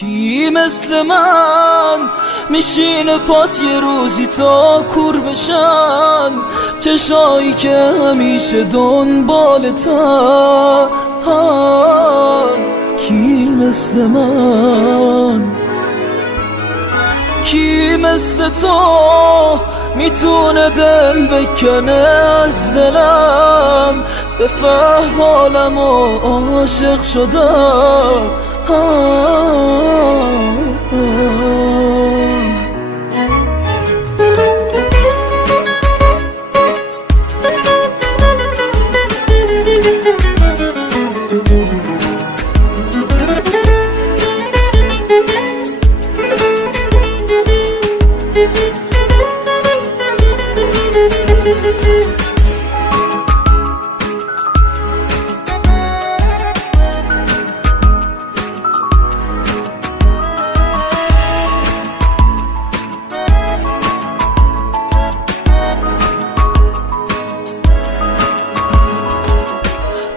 کی مثل من میشینه پات یه روزی تا کور بشن، چشایی که همیشه دنبالتن. کی مثل من، کی مثل تو میتونه دل بکنه از دلم، بفهم حالم و عاشق شدم.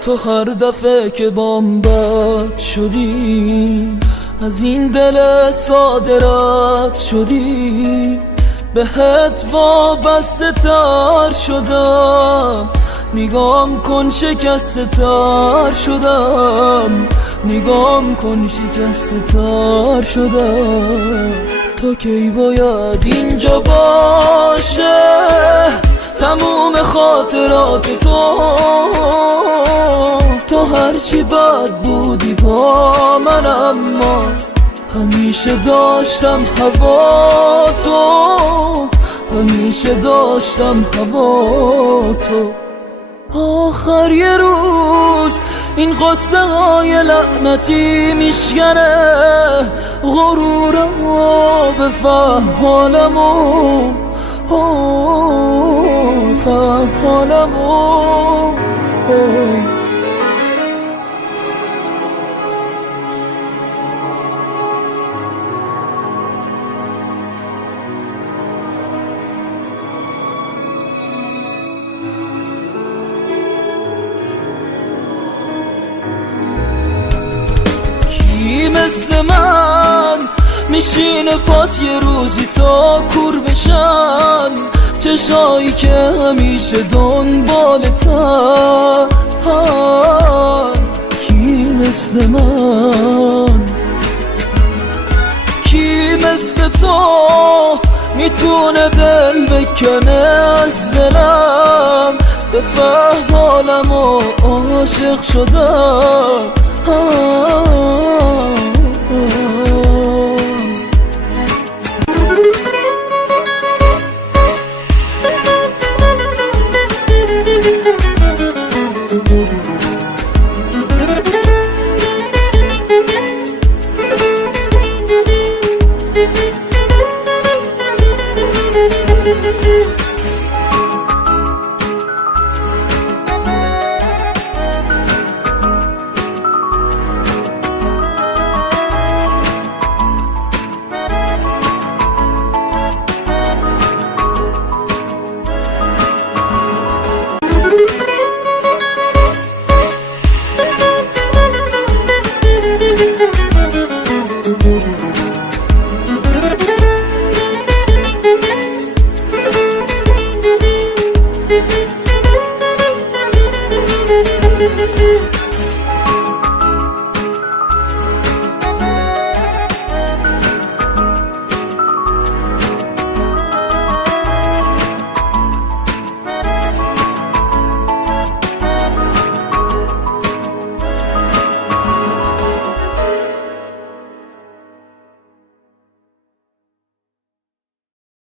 تو هر دفعه که بام بد شدی، از این دل ساده رد شدی، بهت وابسته تر شدم. نگام کن شکسته تر شدم، نگام کن شکسته تر شدم. تا کی باید اینجا باشه تموم خاطرات تو هرچی بد بودی با من، اما همیشه داشتم هوا تو، همیشه داشتم هوا تو. آخر یه روز این قصه های لعنتی میشکنه غرورمو، بفهم حالمو، فهم حالمو. کی مثل من میشینه پات یه روزی تا کور بشن، چشایی که همیشه دنبالتن. کی مثل من، کی مثل تو میتونه دل بکنه از دلم، بفهم حالم و عاشق شدم.